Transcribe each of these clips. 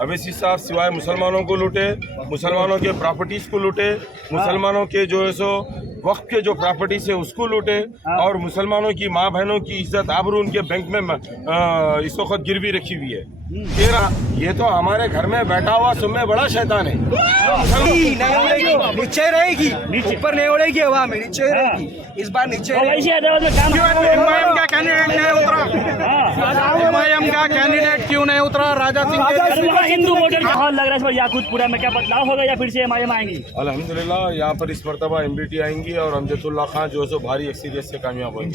अवैसी साहब सिवाय मुसलमानों को लूटे, मुसलमानों के प्रॉपर्टीज को लूटे, मुसलमानों के जो है सो वक्त के जो प्रॉपर्टीज है उसको लूटे, और मुसलमानों की माँ बहनों की इज्जत आबरू उनके बैंक में इस वक्त गिरवी रखी हुई है। तेरा ये तो हमारे घर में बैठा हुआ सुम्मे बड़ा शैतान है। नीचे रहेगी, ऊपर नहीं उड़ेगी हवा में, नीचे रहेगी इस बार, नीचे हैदराबाद में काम एमआईएम का कैंडिडेट नहीं उतरा, एमआईएम का कैंडिडेट क्यों नहीं उतरा? राजा सिंह हिंदू वोटर का हाल लग रहा है इस बार याकूतपुरा में, क्या बदलाव होगा या फिर से एमआईएम आएंगी? अल्हम्दुलिल्लाह यहाँ पर इस मरतबा एमबीटी आएंगी और अमजदुल्ला खान जो है सो भारी एक्सीरियत से कामयाब होंगे।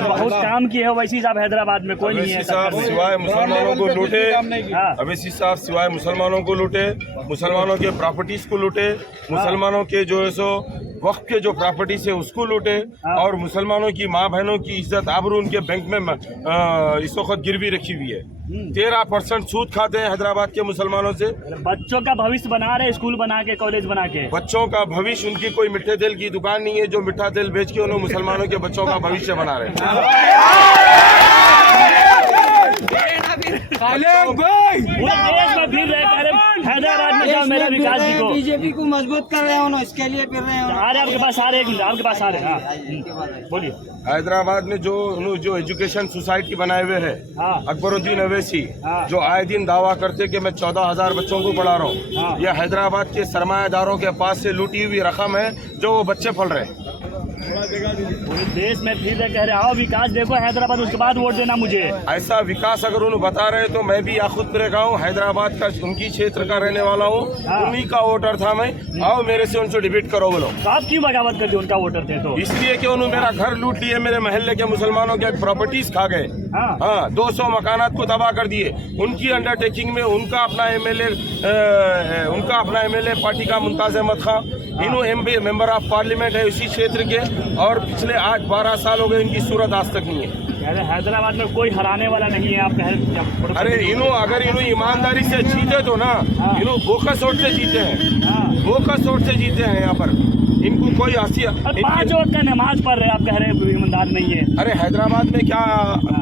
बहुत काम किए हो वैसी साहब हैदराबाद में, कोई नहीं है साहब सिवाय मुसलमानों को लूटे, अवैसी साहब सिवाय मुसलमानों को लूटे, मुसलमानों के प्रॉपर्टीज को लूटे, मुसलमानों के जो है सो वक्त के जो प्रॉपर्टीज है उसको लूटे, और मुसलमानों की माँ बहनों की इज्जत आबरू उनके बैंक में इस वक्त गिरवी रखी हुई है। 13% सूद खाते हैं हैदराबाद के मुसलमानों से। बच्चों का भविष्य बना रहे, स्कूल बना के, कॉलेज बना के। बच्चों का भविष्य, उनकी कोई मिठे तेल की दुकान नहीं है जो मिठा तेल बेच के उन्होंने मुसलमानों के बच्चों का भविष्य बना रहे हैं। हैदराबाद में जाओ, मेरा विकास जी को, बीजेपी को मजबूत कर रहे हो ना, इसके लिए फिर रहे हो। अरे आपके पास आ रहे, आपके पास आ रहे, बोलिए। हैदराबाद में जो एजुकेशन सोसाइटी बनाए हुए है, अकबरुद्दीन अवैसी जो आए दिन दावा करते कि मैं 14,000 बच्चों को पढ़ा रहा हूँ, यह हैदराबाद के सरमायादारों के पास से लूटी हुई रकम है जो वो बच्चे पढ़ रहे हैं। पूरे देश में फिर कह रहे आओ विकास देखो हैदराबाद, उसके बाद वोट देना मुझे। ऐसा विकास अगर उन्हें बता रहे तो मैं भी याकूतपुरे का हूँ, हैदराबाद का उनकी क्षेत्र का रहने वाला हूँ, उन्हीं का वोटर था मैं। आओ मेरे से उनसे डिबेट करो बोलो। तो आप क्यों बगावत कर दी? उनका वोटर थे तो इसलिए कि उन्होंने मेरा घर लूट लिए, मेरे मोहल्ले के मुसलमानों के प्रॉपर्टीज खा गए। हाँ 200 मकानात को तबाह कर दिए। उनकी अंडरटेकिंग में उनका अपना एमएलए पार्टी का मुमताज अहमद खां, इन्हों एमपी मेंबर ऑफ पार्लियामेंट है उसी क्षेत्र के, और पिछले 8-12 साल हो गए इनकी सूरत आज तक नहीं है। हैदराबाद में कोई हराने वाला नहीं है आप कह। अरे अगर इन्हों ईमानदारी से जीते तो ना, इन्हों बोकस वोट से जीते हैं, बोकस वोट से जीते हैं यहाँ पर। इनको कोई हंसी 5 वक्त का नमाज पढ़ रहे, आप कह रहे हैं ईमानदार नहीं है। अरे हैदराबाद में क्या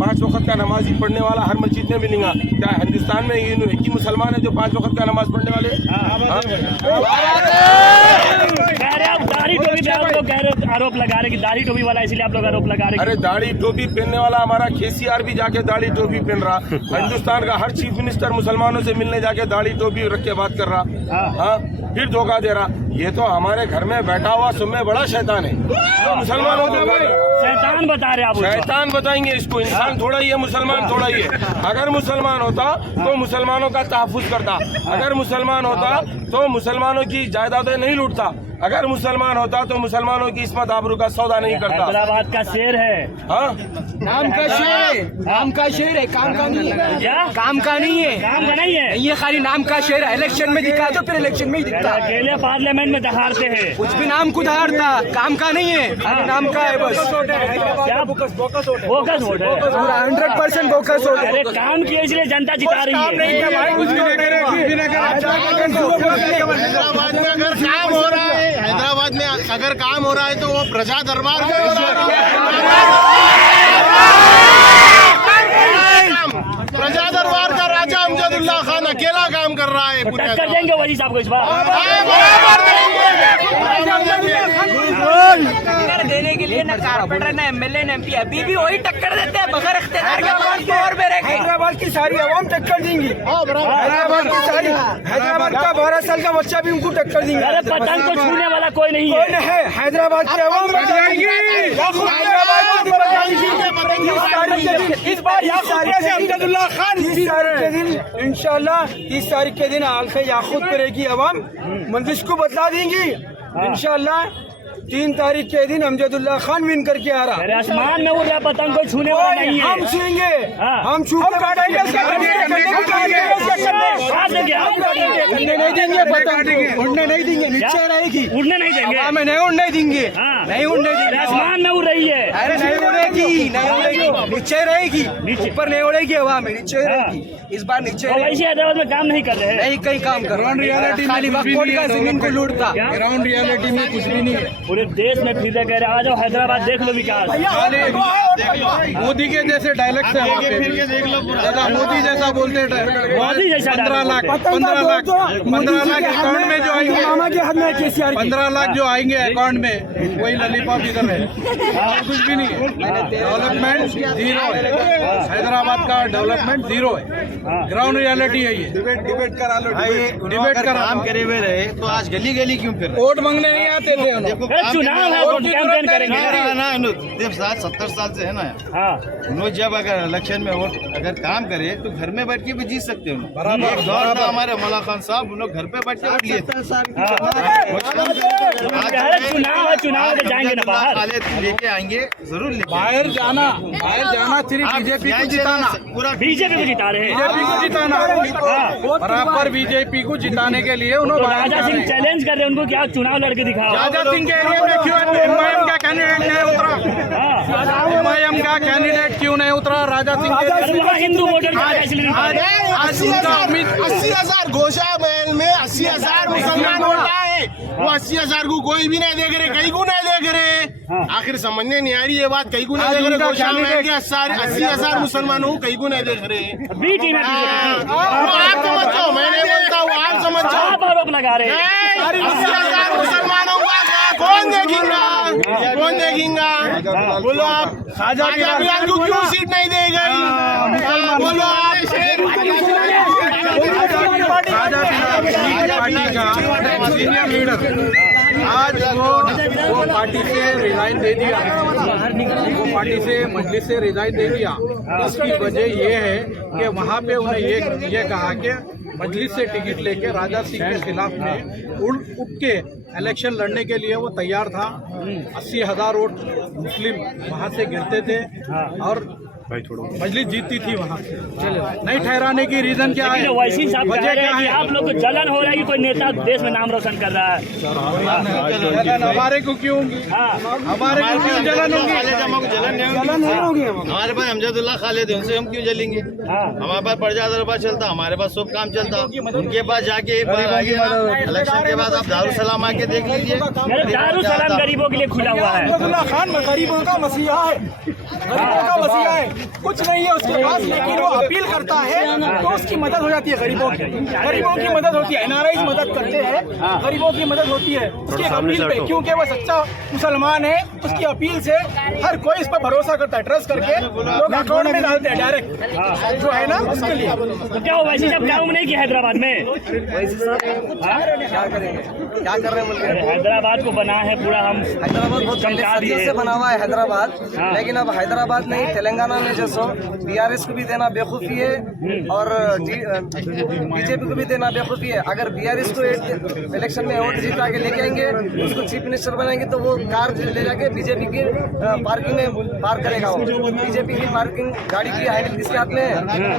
5 वक्त का नमाज ही पढ़ने वाला हर मस्जिद में मिलेगा? क्या हिंदुस्तान में एक ही मुसलमान है जो 5 वक्त का नमाज पढ़ने वाले? दाढ़ी टोपी पे आप लोग कह रहे हो, आरोप लगा रहे कि दाढ़ी टोपी वाला, इसलिए आप लोग आरोप लगा रहे। अरे दाढ़ी टोपी पहनने वाला हमारा केसीआर भी जाके दाढ़ी टोपी पहन रहा, हिंदुस्तान का हर चीफ मिनिस्टर मुसलमानों से मिलने जाके दाढ़ी टोपी रख के बात कर रहा, हाँ फिर धोखा दे रहा। ये तो हमारे घर में बैठा हुआ सुम्मे बड़ा शैतान है जो मुसलमानों को शैतान बता रहे आप। शैतान बताएंगे इसको, इंसान थोड़ा ही है, मुसलमान थोड़ा ही है। अगर मुसलमान होता तो मुसलमानों का तहफ़्फ़ुज़ करता, अगर मुसलमान होता तो मुसलमानों की जायदादें नहीं लूटता, अगर मुसलमान होता तो मुसलमानों की इस्मत आबरू का सौदा नहीं करता। हैदराबाद का शेर है, हाँ नाम का शेर है, नाम का शेर है, काम का नहीं है। क्या काम का नहीं है? काम का नहीं है, ये खाली नाम का शेर है। इलेक्शन में दिखा दो, फिर इलेक्शन में ही दिखता। अकेले पार्लियामेंट में दहाड़ते हैं, कुछ भी नाम को दहाड़ता, काम का नहीं है, खाली नाम का है बस। बोकस वोट है, 100% बोकस वोट है। अरे काम किया इसलिए जनता जिता रही है। हैदराबाद में अगर काम हो रहा है तो वो प्रजा दरबार प्रजा दरबार का राजा अमजदुल्ला खान अकेला काम कर रहा है। टक्कर देंगे वजी साहब को इस बार, देने के लिए ना कारपोरेटर ना एमएलए ना एमपी, अभी भी वही टक्कर देते हैं बगैर इख्तियार के। हैदराबाद की सारी आवाम टक्कर देंगी, हैदराबाद की सारी, हैदराबाद का 12 साल का बच्चा भी उनको टक्कर देंगे। अरे पतंग को छूने वाला कोई नहीं है, हैदराबाद की आवाम इस बार अमजदुल्ला खान 30 तारीख के दिन इंशाल्लाह, 30 तारीख के दिन हल्का याकूतपुरे की आवाम मंदिर को बदला देंगी इंशाल्लाह। 3 तारीख के दिन अमजदुल्ला खान विन करके आ रहा। अरे आसमान में उड़ रहा पतंग को छूने वाला नहीं है। हम छूएंगे, हम छू के काटेंगे, नहीं देंगे, पतंग उड़ने नहीं देंगे, नीचे रहेगी, उड़ने नहीं देंगे, हमें नहीं उड़ने देंगे। नहीं उड़ने दी। आसमान में उड़ रही है। अरे नहीं उड़ेगी, नहीं उड़ेगी, नीचे रहेगी, ऊपर नहीं उड़ेगी, हवा में नीचे रहेगी। इस बार नीचे और वैसे हैदराबाद में काम नहीं कर रहे हैं। नहीं कहीं काम कर रहा। रियलिटी खाली वक्त का जमीन को लूटता। ग्राउंड रियलिटी में कुछ भी नहीं है। पूरे देश में फिर कह रहे आ जाओ हैदराबाद देख लो विकास। मोदी के जैसे डायलॉग्स है वहाँ पे। दादा मोदी जैसा बोलते हैं। मोदी जैसा 15 लाख अकाउंट में जो आएंगे, मामा के हाथ में केसीआर 15 लाख जो आएंगे अकाउंट में, वही ललीपॉप इधर है। और कुछ भी नहीं है। डेवलपमेंट जीरो है। हैदराबाद का डेवलपमेंट जीरो है। ग्राउंड रियलिटी है ये। डिबेट करा लो, डिबेट करा। काम करे हुए रहे तो आज गली गली क्यों फिर वोट मांगने नहीं आते थे उन्होंने। अरे चुनाव है तो कैंपेन करेंगे। जब 70 साल से है ना, हाँ उन्होंने जब अगर इलेक्शन में वोट अगर काम करे तो घर में बैठ के भी जीत सकते हो। बराबर। एक दौर था हमारे मौला खान साहब, उन लोग घर पे बैठ के वोट लिए थे। अरे चुनाव है, चुनाव में जाएंगे ना बाहर। काले लेके आएंगे, जरूर लेके बाहर जाना सिर्फ बीजेपी को जिताना। पूरा बीजेपी को जिता रहे हैं। बीजेपी को जिताना बराबर। बीजेपी को जिताने के लिए तो उन्होंने राजा सिंह चैलेंज कर रहे हैं उनको, क्या चुनाव लड़के दिखाओ। राजा सिंह के एरिया में क्यों एमआईएम का कैंडिडेट नहीं उतरा? हाँ एमआईएम का कैंडिडेट क्यों नहीं उतरा राजा सिंह के? अरे वहाँ हिंदू वोटर का इसलिए निकाल रहे हैं। 80,000 घोषा महल में 80,000 मुसलमान वोट आए। वो 80,000 को कोई भी नहीं देख रहे, कहीं को नहीं देख रहे। आखिर समझने नहीं आ रही ये बात, कहीं को नहीं देख रहे। घोषा महल के 80,000 मुसलमानों को कहीं को नहीं देख रहे। बी टीम है बीजेपी। आप समझ जाओ, मैं नहीं बोलता हूँ, आप समझ जाओ। आप आरोप लगा रहे हैं। 80,000 मुसलमानों को कौन देखेगा? कौन देखेगा? बोलो आप। शाहजहां अभियान को क्यों सीट नहीं देगा? बोलो आप। पार्टी का सीनियर लीडर आज वो पार्टी से रिजाइन दे दिया। वो पार्टी से मजलिस से रिजाइन दे दिया। इसकी वजह ये है कि वहाँ पे उन्हें ये कहा कि मजलिस से टिकट लेके राजा सिंह के खिलाफ में उठ के इलेक्शन लड़ने के लिए वो तैयार था। 80,000 वोट मुस्लिम वहाँ से गिरते थे और मजलिस जीतती थी वहाँ से। नहीं ठहराने की रीजन क्या है? वैसी साहब कह वजह रहे क्या हैं कि है? आप लोग को जलन हो रहा है कि कोई नेता देश में नाम रोशन कर रहा है। हमारे को क्यों होगी? हमारे को क्यों जलन होगी? जलन नहीं होगी। हमारे पास अमजदुल्ला खालिद है, उनसे हम क्यों जलेंगे? हमारे पास प्रजा दरबार चलता, हमारे पास सब काम चलता। उनके पास जाके एक बार आगे इलेक्शन के बाद आप दारुसलाम आके देख लीजिए। दारुसलाम गरीबों के लिए खुला हुआ है। अब्दुल्ला खान गरीबों का मसीहा है, गरीबों का मसीहा है। कुछ नहीं है उसके पास, लेकिन वो अपील करता है तो उसकी मदद हो जाती है। गरीबों की मदद होती है। एनआरआई मदद करते हैं, गरीबों की मदद होती है उसकी अपील पे, क्योंकि वो सच्चा मुसलमान है। उसकी अपील से हर कोई इस पर भरोसा करता है, ट्रस्ट करके लोग अकाउंट में डालते हैं डायरेक्ट, जो है ना उसके लिए। तो क्या वो वैसे सब काम नहीं किया हैदराबाद में? क्या करेंगे, क्या कर रहे हैं? हैदराबाद को बना है पूरा हम हैदराबाद बहुत पहले सदियों से बना हुआ है हैदराबाद। लेकिन अब हैदराबाद नहीं, तेलंगाना में जैसो बीआरएस को भी देना बेवकूफ़ी है और बीजेपी को भी देना बेवकूफ़ी है। अगर बीआरएस को इलेक्शन में वोट जीता के लेके आएंगे, उसको चीफ मिनिस्टर बनाएंगे, तो वो कार ले जाके बीजेपी की पार्किंग में पार्क करेगा। वो बीजेपी की पार्किंग गाड़ी की हैंडल किसके हाथ में है,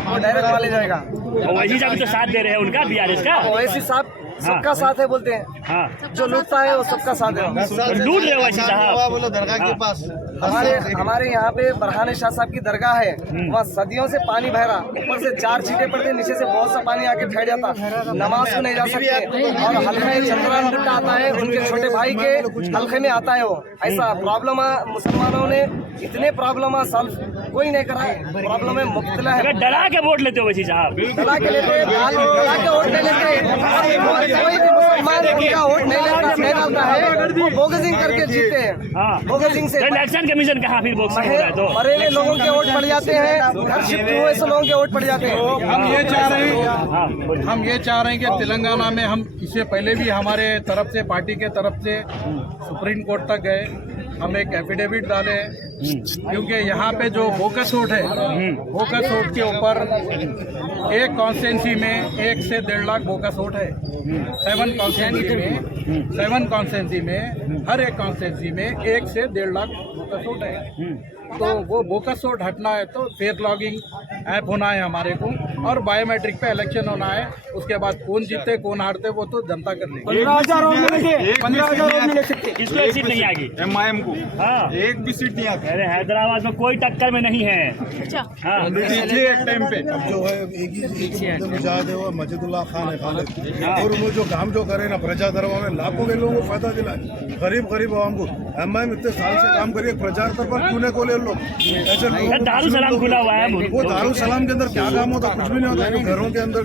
वो डायरेक्ट वाले जाएगा। वैसी साहब तो साथ दे रहे हैं उनका बीआरएस का। वैसी साहब सबका साथ है बोलते हैं। हाँ जो लूटता है वो सबका साथ है। लूट रहे हो वैसी साहब। बोलो दरगाह के पास हमारे यहाँ पे बरहाने शाह साहब की दरगाह है। वहाँ सदियों से पानी बह रहा, ऊपर से 4 छींटे पड़ते, नीचे से बहुत सा पानी आके ठहर जाता। नमाज को नहीं जा सकते और हल्के चंद्रान गुट्टा आता है, उनके छोटे भाई के हल्के में आता है वो। ऐसा प्रॉब्लम मुसलमानों ने इतने प्रॉब्लम सॉल्व कोई नहीं करा। प्रॉब्लम है मुख्तला है। डरा के वोट लेते हो वैसी साहब। डरा के लेते, डरा के वोट नहीं लेते। कोई भी मुसलमान उनका वोट नहीं डालता है, वो बोगजिंग करके जीते हैं। बोगजिंग से इलेक्शन कमीशन कहाँ फिर बोक्सिंग हो रहा है? तो मरे हुए लोगों के वोट पड़ जाते हैं, घर शिफ्ट हुए ऐसे लोगों के वोट पड़ जाते हैं। हम ये चाह रहे हैं कि तेलंगाना में हम इससे पहले भी हमारे तरफ से, पार्टी के तरफ से सुप्रीम कोर्ट तक गए, हम एक एफिडेविट डाले, क्योंकि यहाँ पे जो बोकस वोट है, बोकस वोट के ऊपर एक कॉन्स्टिट्यूंसी में 1 से 1.5 लाख बोकस वोट है। 7 कॉन्स्टिट्यूंसी में हर एक कॉन्स्टिट्यूंसी में 1 से 1.5 लाख बोकस वोट है। तो वो बोकस वोट हटना है तो फेयर लॉगिंग ऐप होना है हमारे को, और बायोमेट्रिक पे इलेक्शन होना है। उसके बाद कौन जीते कौन हारते वो तो जनता कर लेगी। 15,000 वोट मिलेंगे, 15,000 वोट मिल सकते। किसको एक सीट नहीं आएगी? MIM को हाँ, एक भी सीट नहीं आती। अरे हैदराबाद में कोई टक्कर में नहीं है। हाँ, एक टाइम पे जो है एक ही मुजाहिद है वो मजिदुल्लाह खान है खालिद, और वो जो काम जो करे ना प्रजा दरबार में लाखों के लोगों को फायदा दिलाए, गरीब आवाम को। MIM इतने साल से काम करिए, प्रचार पर क्यों नहीं खोले लोग ऐसे लोग? दारू सलाम खुला हुआ है। वो दारू सलाम के अंदर क्या काम होता, कुछ भी नहीं होता। घरों के अंदर